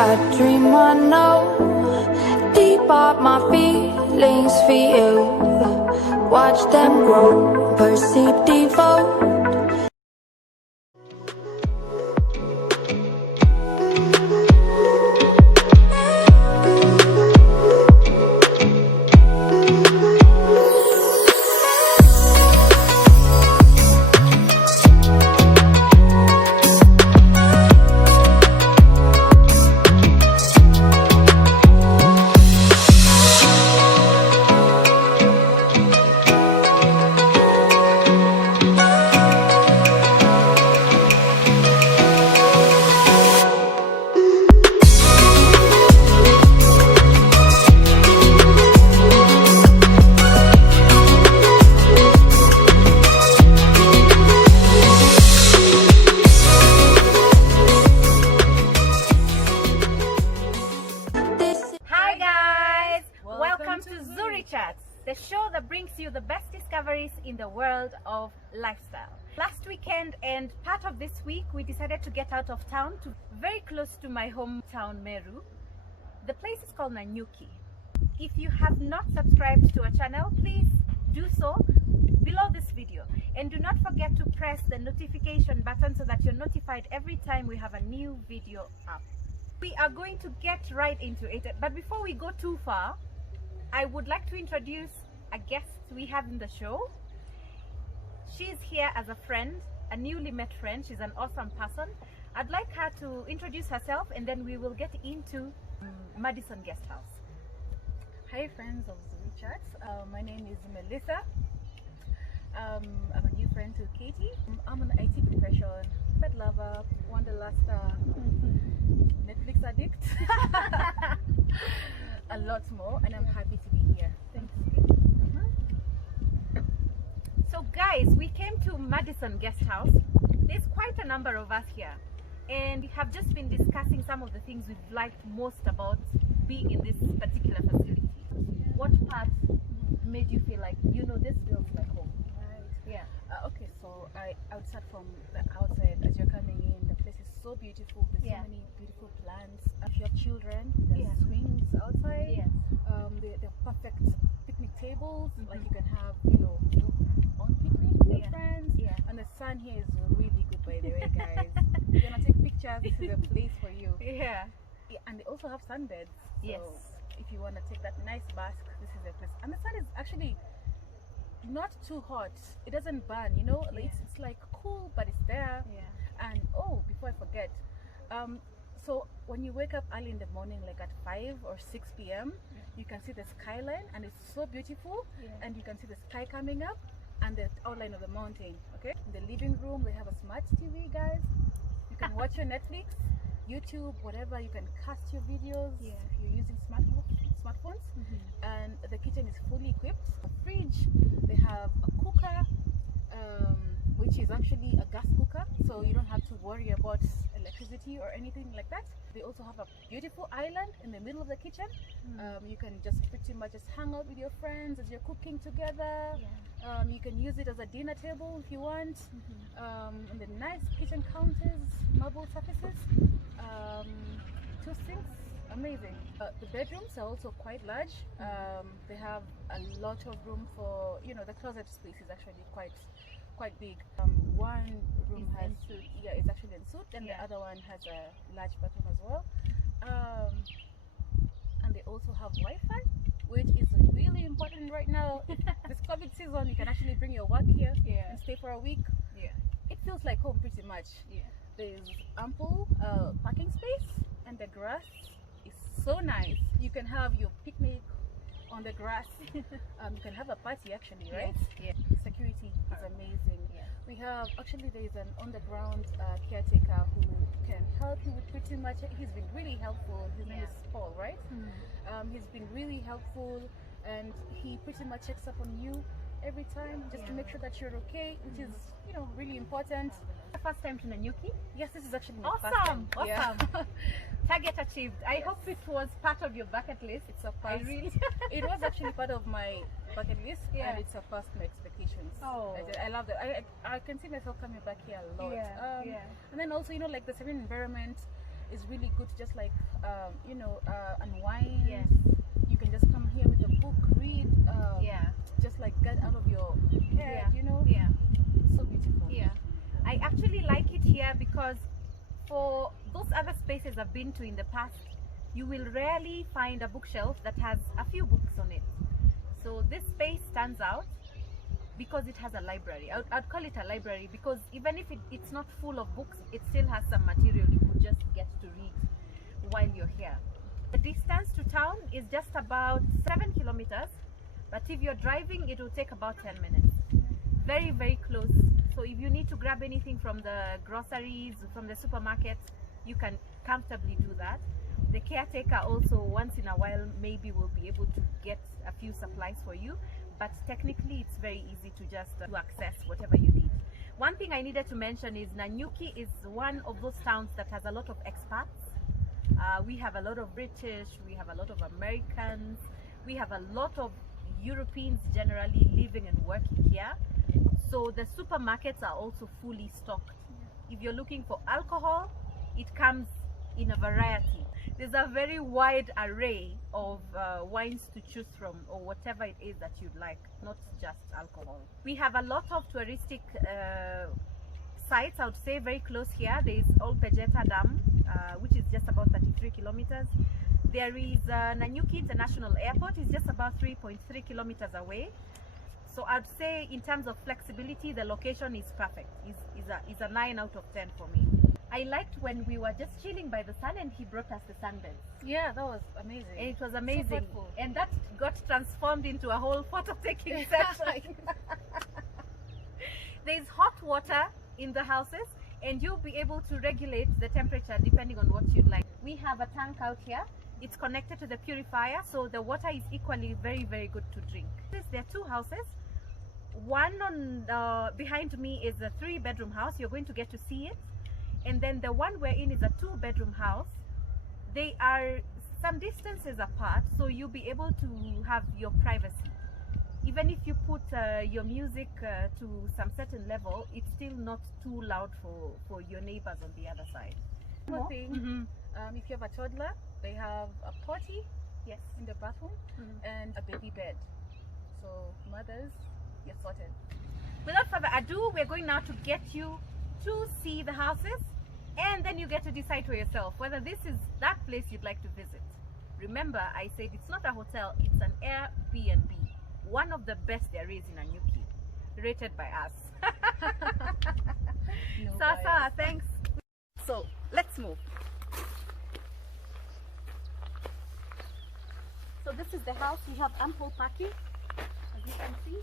I dream I know deep up my feelings for you. Watch them grow, perceive, devote. The show that brings you the best discoveries in the world of lifestyle. Last weekend and part of this week, we decided to get out of town to very close to my hometown, Meru. The place is called Nanyuki. If you have not subscribed to our channel, please do so below this video. And do not forget to press the notification button so that you're notified every time we have a new video up. We are going to get right into it. But before we go too far, I would like to introduce a guest we have in the show. She's here as a friend, a newly met friend. She's an awesome person. I'd like her to introduce herself and then we will get into Madison Guest House. Hi friends of Zuri Chats. My name is Melissa. I'm a new friend to Katie. I'm an IT profession, pet lover, wanderlust, Netflix addict. A lot more, and I'm happy to be here. Thank you. So guys, we came to Madison Guest House. There's quite a number of us here and we have just been discussing some of the things we've liked most about being in this particular facility. What part made you feel like, you know, this feels like home? Right. Yeah. Okay, so I would start from the outside. As you're coming in, the place is so beautiful. There's so many beautiful plants. If you have children, there's swings outside. Yes. They're perfect picnic tables. Like you can have, you know, your own picnic with your friends. Yeah. And the sun here is really good, by the way, guys. If you wanna take pictures, this is a place for you. Yeah. And they also have sunbeds. So Yes. if you wanna take that nice bath, this is a place. And the sun is actually not too hot. It doesn't burn, you know. It's like cool, but it's there. And oh, before I forget, so when you wake up early in the morning, like at 5 or 6 p.m, you can see the skyline and it's so beautiful. And you can see the sky coming up and the outline of the mountain. Okay, in the living room they have a smart TV, guys. You can watch your Netflix, YouTube, whatever. You can cast your videos if you're using smartphones. And the kitchen is fully equipped. A fridge, they have a cooker, which is actually a gas cooker, so you don't have to worry about electricity or anything like that. They also have a beautiful island in the middle of the kitchen. You can just pretty much just hang out with your friends as you're cooking together. You can use it as a dinner table if you want. And the nice kitchen counters, marble surfaces, 2 sinks. Amazing. The bedrooms are also quite large. They have a lot of room for, you know, the closet space is actually quite big. One room has it's actually en suite, and the other one has a large bathroom as well. And they also have Wi-Fi, which is really important right now. This COVID season, you can actually bring your work here and stay for a week. It feels like home pretty much. There's ample parking space, and the grass is so nice. You can have your picnic on the grass. You can have a party actually, right? Security is amazing. We have actually, there is an on-the-ground caretaker who can help you with pretty much. He's been really helpful. His name is Paul, right? He's been really helpful, and he pretty much checks up on you every time just to make sure that you're okay, which is, you know, really important. First time to Nanyuki? Yes, this is actually my first time. Awesome. Target achieved. I hope it was part of your bucket list. It's a pass. It was actually part of my bucket list, and it's surpassed my expectations. I love that. I can see myself coming back here a lot. And then also, you know, like the serene environment, is really good to just like unwind. Yes. You can just come here with a book, read. Yeah. Just like get out of your head. Yeah. Yeah. So beautiful. Yeah. I actually like it here because for those other spaces I've been to in the past, you will rarely find a bookshelf that has a few books on it. So this space stands out because it has a library. I'd call it a library because even if it's not full of books, it still has some material you could just get to read while you're here. The distance to town is just about 7 kilometers, but if you're driving, it will take about 10 minutes. Very, very close. So if you need to grab anything from the groceries, from the supermarket, you can comfortably do that. The caretaker also once in a while maybe will be able to get a few supplies for you, but technically it's very easy to just to access whatever you need. One thing I needed to mention is Nanyuki is one of those towns that has a lot of expats. We have a lot of British, we have a lot of Americans, we have a lot of Europeans generally living and working here. So the supermarkets are also fully stocked. If you're looking for alcohol, it comes in a variety. There's a very wide array of wines to choose from, or whatever it is that you'd like, not just alcohol. We have a lot of touristic sites, I would say, very close here. There is Old Pejeta Dam, which is just about 33 kilometers. There is Nanyuki International Airport, is just about 3.3 kilometers away. So I'd say in terms of flexibility, the location is perfect. Is a 9 out of 10 for me. I liked when we were just chilling by the sun and he brought us the sunbeds. Yeah, that was amazing. And it was amazing. So and that got transformed into a whole photo taking session. There's hot water in the houses and you'll be able to regulate the temperature depending on what you'd like. We have a tank out here. It's connected to the purifier, so the water is equally very, very good to drink. There are two houses. One on behind me is a 3-bedroom house. You're going to get to see it. And then the one we're in is a 2-bedroom house. They are some distances apart, so you'll be able to have your privacy. Even if you put your music to some certain level, it's still not too loud for your neighbors on the other side. One thing, if you have a toddler, they have a potty, yes, in the bathroom, and a baby bed. So mothers, you're sorted. Without further ado, we're going now to get you to see the houses, and then you get to decide for yourself whether this is that place you'd like to visit. Remember, I said it's not a hotel, it's an Airbnb. One of the best there is in Nanyuki, rated by us. No Sasa, bias. thanks. So let's move. So this is the house. We have ample parking, as you can see.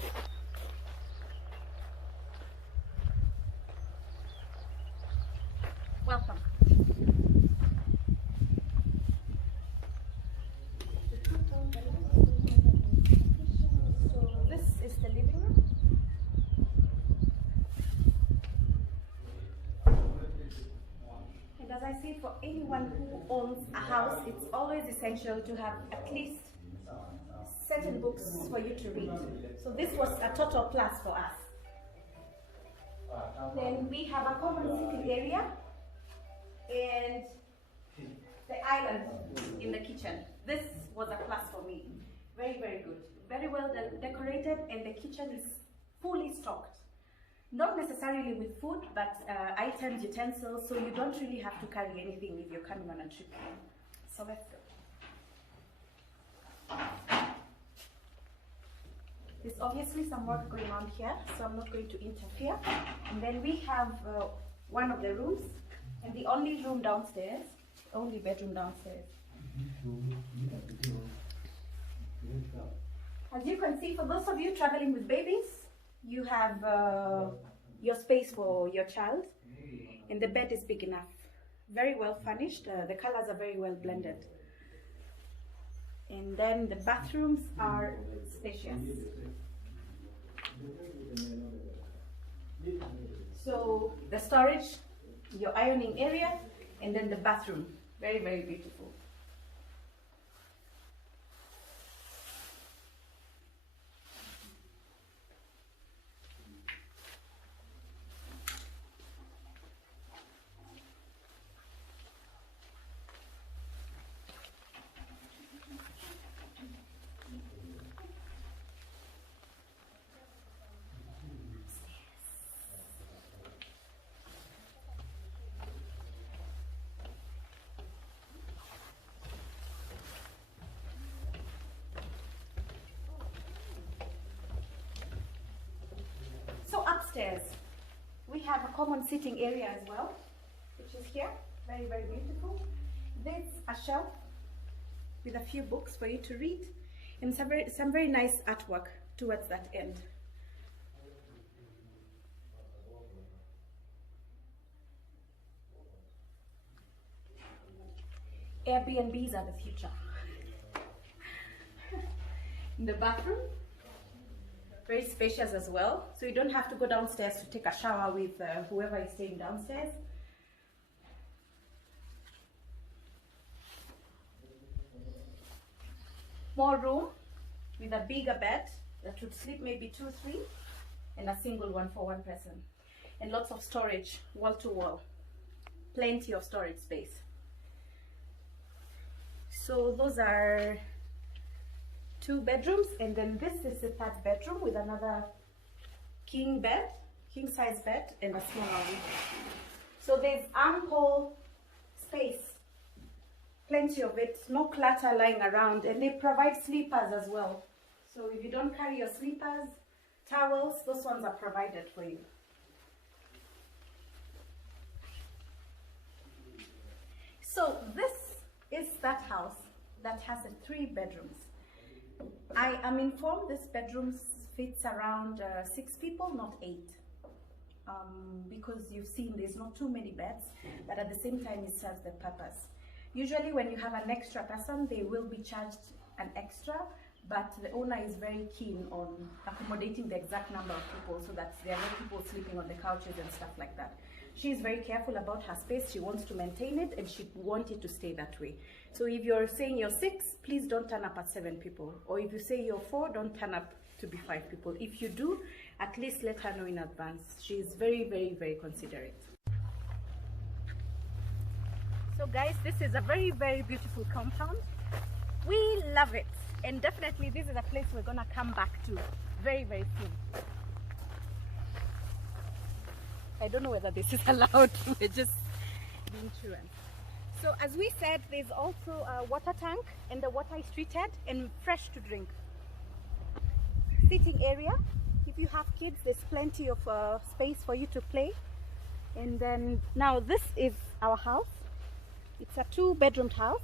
Welcome. So this is the living room. And as I say, for anyone who owns a house, it's always essential to have at least certain books for you to read. So this was a total plus for us. Then we have a common sitting area and the island in the kitchen. This was a plus for me. Very, very good. Very well decorated, and the kitchen is fully stocked. Not necessarily with food, but items, utensils, so you don't really have to carry anything if you're coming on a trip. So let's go. There's obviously some work going on here, so I'm not going to interfere. And then we have one of the rooms, and the only room downstairs, only bedroom downstairs. As you can see, for those of you traveling with babies, you have your space for your child, and the bed is big enough. Very well furnished, the colors are very well blended. And then the bathrooms are spacious. So the storage, your ironing area, and then the bathroom. Very, very beautiful. downstairs, we have a common sitting area as well, which is here. Very, very beautiful. There's a shelf with a few books for you to read, and some very nice artwork towards that end. AirBnB's are the future. In the bathroom, very spacious as well, so you don't have to go downstairs to take a shower with whoever is staying downstairs. More room with a bigger bed that would sleep maybe 2, 3, and a single one for one person, and lots of storage, wall to wall, plenty of storage space. So those are 2 bedrooms, and then this is the 3rd bedroom with another king size bed, and a smaller room. So there's ample space, plenty of it, no clutter lying around, and they provide sleepers as well. So if you don't carry your sleepers, towels, those ones are provided for you. So this is that house that has 3 bedrooms. I am informed this bedroom fits around 6 people, not 8. Because you've seen there's not too many beds, but at the same time it serves the purpose. Usually when you have an extra person, they will be charged an extra, but the owner is very keen on accommodating the exact number of people so that there are no people sleeping on the couches and stuff like that. She is very careful about her space. She wants to maintain it, and she wants it to stay that way. So if you're saying you're 6, please don't turn up at 7 people. Or if you say you're 4, don't turn up to be 5 people. If you do, at least let her know in advance. She is very, very, very considerate. So guys, this is a very, very beautiful compound. We love it, and definitely this is a place we're gonna come back to very, very soon. I don't know whether this is allowed. We're just being truant. So as we said, there's also a water tank, and the water is treated and fresh to drink. Sitting area. If you have kids, there's plenty of space for you to play. And then now this is our house. It's a 2-bedroom house.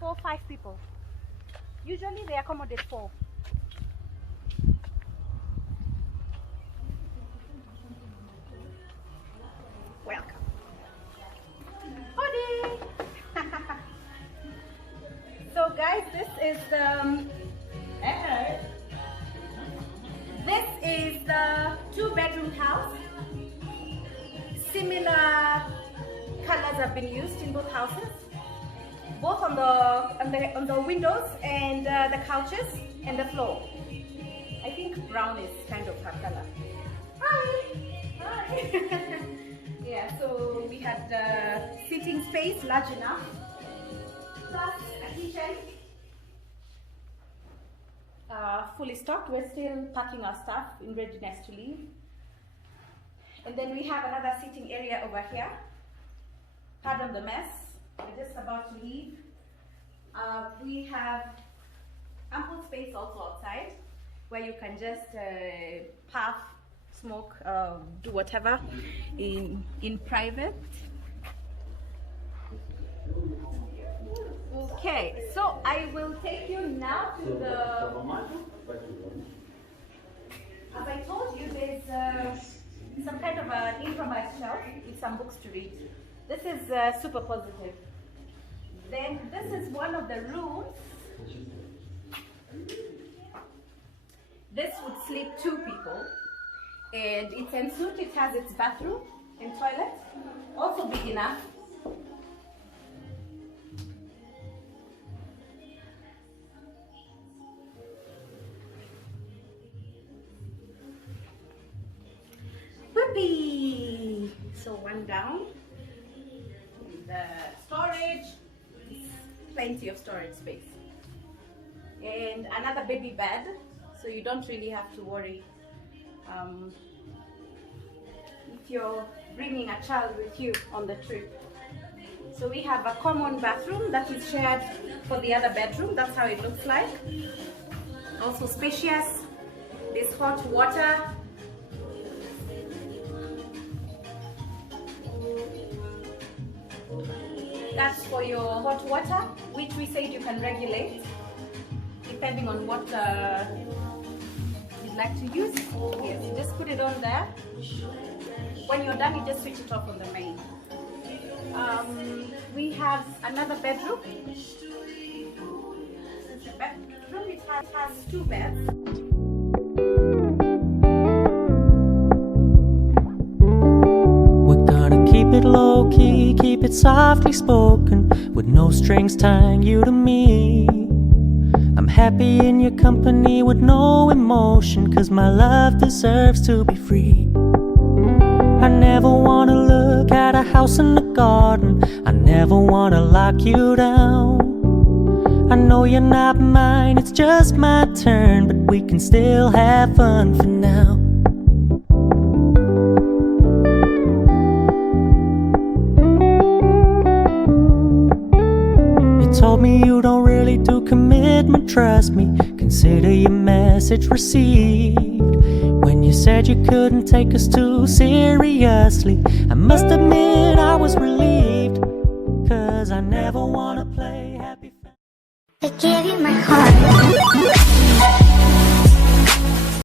4 or 5 people. Usually they accommodate 4. Welcome. Howdy. So guys, this is the This is the 2-bedroom house. Similar colors have been used in both houses, both on the windows and the couches and the floor. I think brown is kind of her color. Hi. Yeah, so we had sitting space large enough, plus a kitchen. Fully stocked. We're still packing our stuff in readiness to leave. And then we have another sitting area over here. Pardon the mess, we're just about to leave. We have ample space also outside where you can just puff, smoke, do whatever in private. Okay, so I will take you now to the, as I told you, there's some kind of an improvised shelf with some books to read. This is super positive. Then this is one of the rooms. This would sleep 2 people, and it's en suite. It has its bathroom and toilet, also big enough. Whoopee! So one down. The storage, plenty of storage space, and another baby bed, so you don't really have to worry if you're bringing a child with you on the trip. So we have a common bathroom that is shared for the other bedroom. That's how it looks like. Also spacious. There's hot water That's for your hot water, which we said you can regulate depending on what you'd like to use. Yes, you just put it on there. When you're done, you just switch it off on the main. We have another bedroom. The bedroom, it has 2 beds. Keep it low-key, keep it softly spoken, with no strings tying you to me. I'm happy in your company with no emotion, 'cause my love deserves to be free. I never wanna look at a house in the garden, I never wanna lock you down. I know you're not mine, it's just my turn, but we can still have fun for now. Told me you don't really do commitment, trust me, consider your message received. When you said you couldn't take us too seriously, I must admit I was relieved, 'cause I never wanna play happy. I gave you my heart.